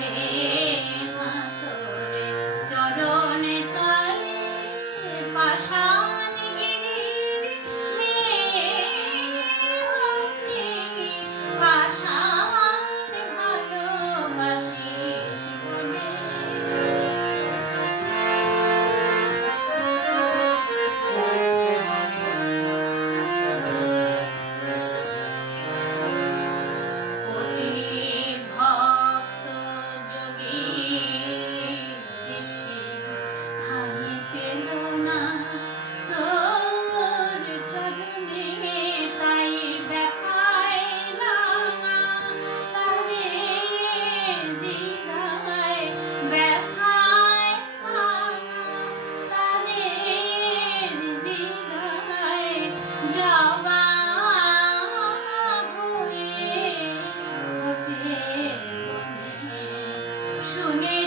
me. me.